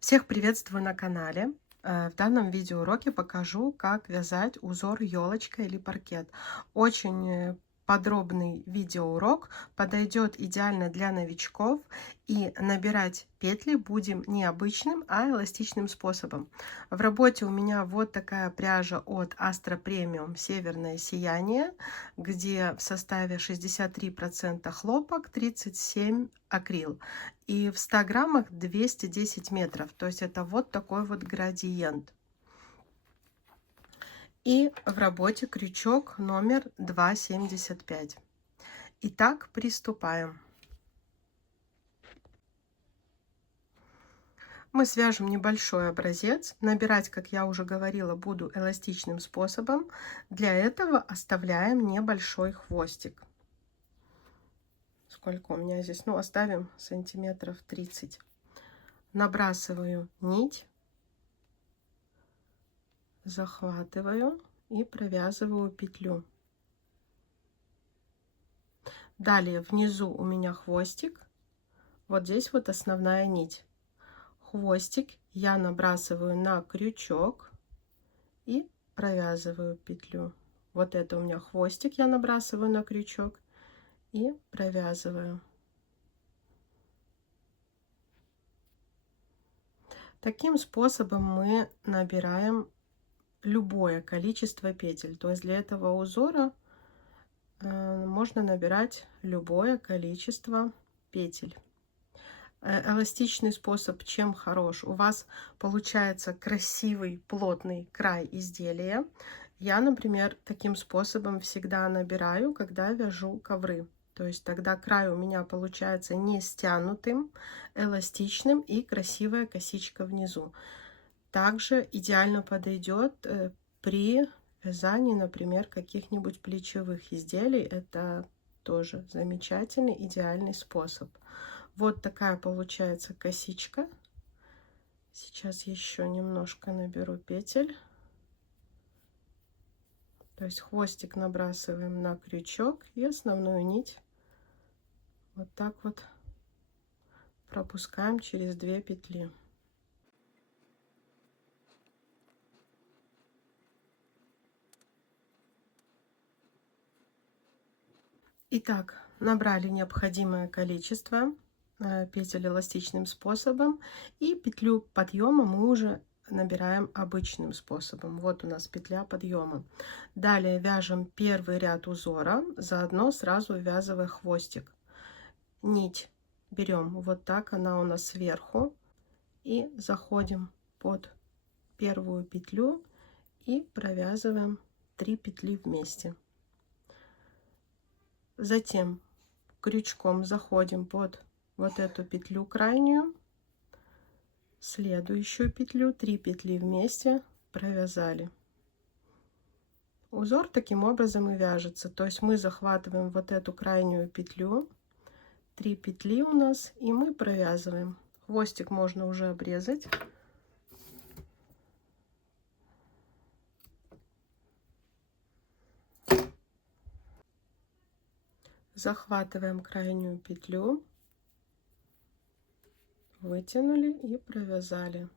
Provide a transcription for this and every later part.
Всех приветствую на канале. В данном видеоуроке покажу, как вязать узор елочка или паркет. Очень подробный видеоурок, подойдет идеально для новичков, и набирать петли будем не обычным, а эластичным способом. В работе у меня вот такая пряжа от Astra Premium Северное сияние, где в составе 63% хлопок, 37% акрил. И в 100 граммах 210 метров. То есть это вот такой вот градиент. И в работе крючок номер 2,75. Итак, приступаем. Мы свяжем небольшой образец. Набирать, как я уже говорила, буду эластичным способом. Для этого оставляем небольшой хвостик. Сколько у меня здесь? Ну, оставим сантиметров 30. Набрасываю нить, захватываю и провязываю петлю. Далее внизу у меня хвостик, вот здесь вот основная нить. Хвостик я набрасываю на крючок и провязываю петлю. Вот это у меня хвостик, я набрасываю на крючок и провязываю. Таким способом мы набираем любое количество петель. То есть для этого узора можно набирать любое количество петель. Эластичный способ чем хорош? У вас получается красивый плотный край изделия. Я, например, таким способом всегда набираю, когда вяжу ковры. То есть тогда край у меня получается не стянутым, эластичным, и красивая косичка внизу. Также идеально подойдет при вязании, например, каких-нибудь плечевых изделий. Это тоже замечательный, идеальный способ. Вот такая получается косичка. Сейчас еще немножко наберу петель. То есть хвостик набрасываем на крючок и основную нить вот так вот пропускаем через 2 петли. Итак, набрали необходимое количество петель эластичным способом, и петлю подъема мы уже набираем обычным способом. Вот у нас петля подъема. Далее вяжем первый ряд узора, заодно сразу ввязывая хвостик. Нить берем вот так, она у нас сверху, и заходим под первую петлю и провязываем 3 петли вместе. Затем крючком заходим под вот эту петлю крайнюю, следующую петлю, 3 петли вместе провязали. Узор таким образом и вяжется. То есть мы захватываем вот эту крайнюю петлю, 3 петли у нас, и мы провязываем. Хвостик можно уже обрезать. Захватываем крайнюю петлю, вытянули и провязали.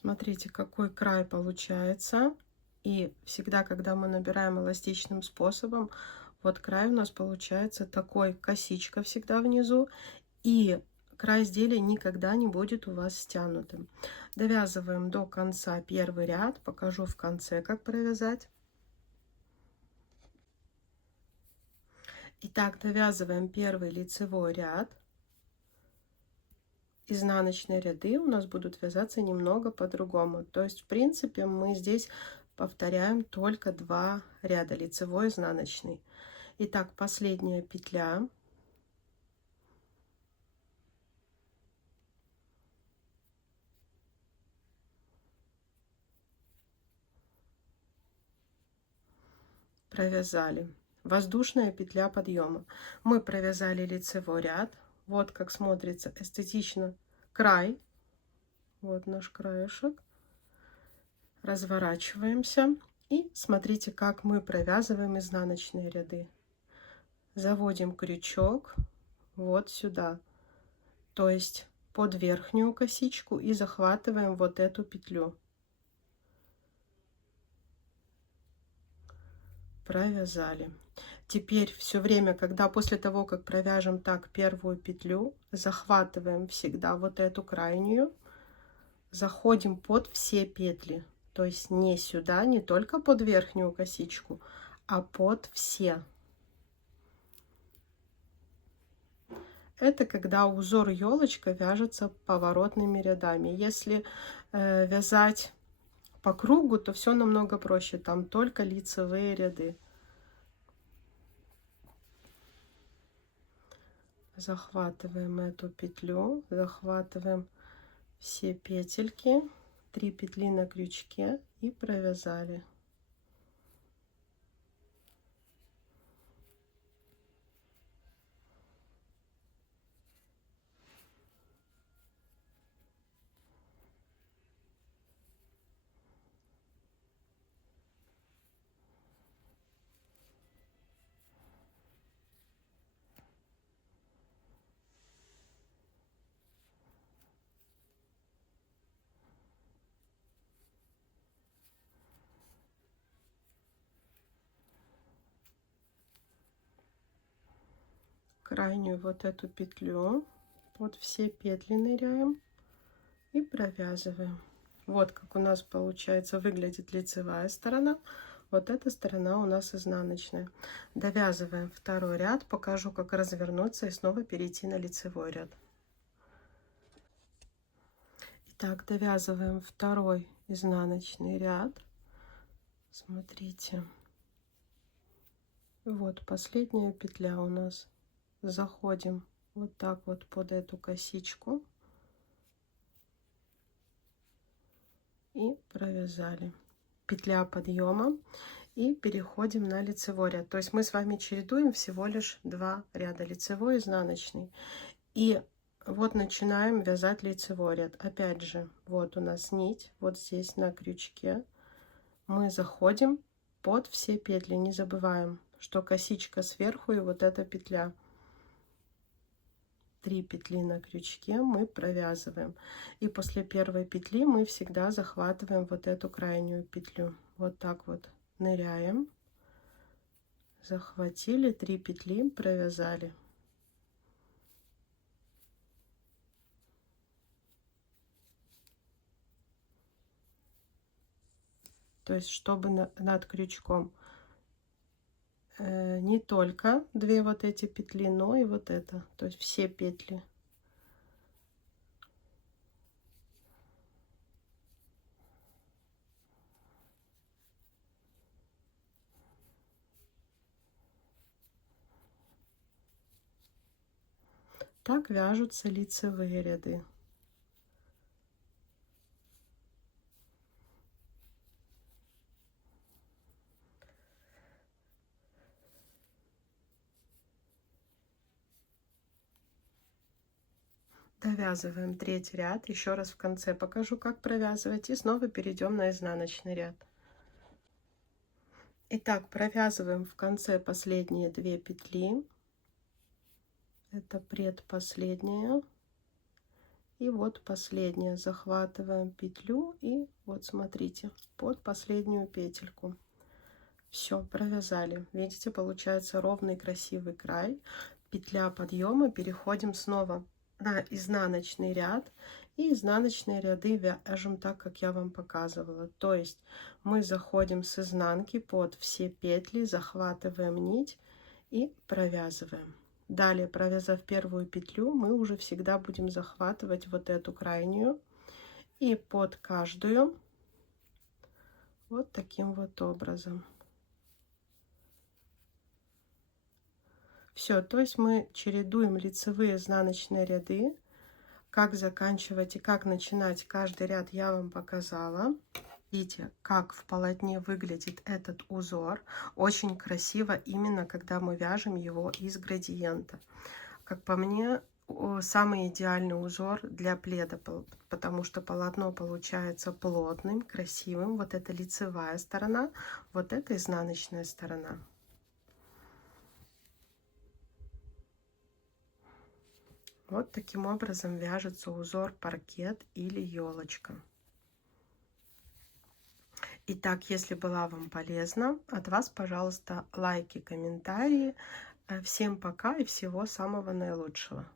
Смотрите, какой край получается. И всегда, когда мы набираем эластичным способом, вот край у нас получается такой, косичка всегда внизу, и край изделия никогда не будет у вас стянутым. Довязываем до конца первый ряд, покажу в конце, как провязать. Итак, довязываем первый лицевой ряд. Изнаночные ряды у нас будут вязаться немного по-другому. То есть, в принципе, мы здесь повторяем только 2 ряда, лицевой и изнаночный. Итак, последняя петля. Провязали. Воздушная петля подъема. Мы провязали лицевой ряд. Вот как смотрится эстетично край. Вот наш краешек. Разворачиваемся. И смотрите, как мы провязываем изнаночные ряды. Заводим крючок вот сюда. То есть под верхнюю косичку и захватываем вот эту петлю. Провязали. Теперь все время, когда после того, как провяжем так первую петлю, захватываем всегда вот эту крайнюю, заходим под все петли. То есть не сюда, не только под верхнюю косичку, а под все. Это когда узор елочка вяжется поворотными рядами. Если вязать по кругу, то все намного проще. Там только лицевые ряды. Захватываем эту петлю, захватываем все петельки, 3 петли на крючке и провязали. Крайнюю вот эту петлю под все петли ныряем и провязываем. Вот как у нас получается выглядит лицевая сторона. Вот эта сторона у нас изнаночная. Довязываем второй ряд, покажу, как развернуться и снова перейти на лицевой ряд. Итак, довязываем второй изнаночный ряд. Смотрите, вот последняя петля у нас. Заходим вот так вот под эту косичку и провязали. Петля подъема и переходим на лицевой ряд. То есть мы с вами чередуем всего лишь 2 ряда, лицевой и изнаночный. И вот начинаем вязать лицевой ряд. Опять же, вот у нас нить, вот здесь на крючке. Мы заходим под все петли, не забываем, что косичка сверху и вот эта петля. 3 петли на крючке мы провязываем, и после первой петли мы всегда захватываем вот эту крайнюю петлю. Вот так вот ныряем, захватили, 3 петли, провязали. То есть чтобы над крючком не только 2 вот эти петли, но и вот это, то есть все петли. Так вяжутся лицевые ряды. Довязываем 3-й ряд. Еще раз в конце покажу, как провязывать, и снова перейдем на изнаночный ряд. Итак, провязываем в конце последние 2 петли. Это предпоследняя. И вот последняя. Захватываем петлю и вот смотрите, под последнюю петельку. Все, провязали. Видите, получается ровный красивый край. Петля подъема. Переходим снова на изнаночный ряд. И изнаночные ряды вяжем так, как я вам показывала. То есть мы заходим с изнанки под все петли, захватываем нить и провязываем. Далее, провязав первую петлю, мы уже всегда будем захватывать вот эту крайнюю. И под каждую вот таким вот образом. Все, то есть мы чередуем лицевые изнаночные ряды. Как заканчивать и как начинать каждый ряд я вам показала. Видите, как в полотне выглядит этот узор. Очень красиво именно, когда мы вяжем его из градиента. Как по мне, самый идеальный узор для пледа, потому что полотно получается плотным, красивым. Вот это лицевая сторона, вот это изнаночная сторона. Вот таким образом вяжется узор паркет или елочка. Итак, если была вам полезна, от вас, пожалуйста, лайки, комментарии. Всем пока и всего самого наилучшего.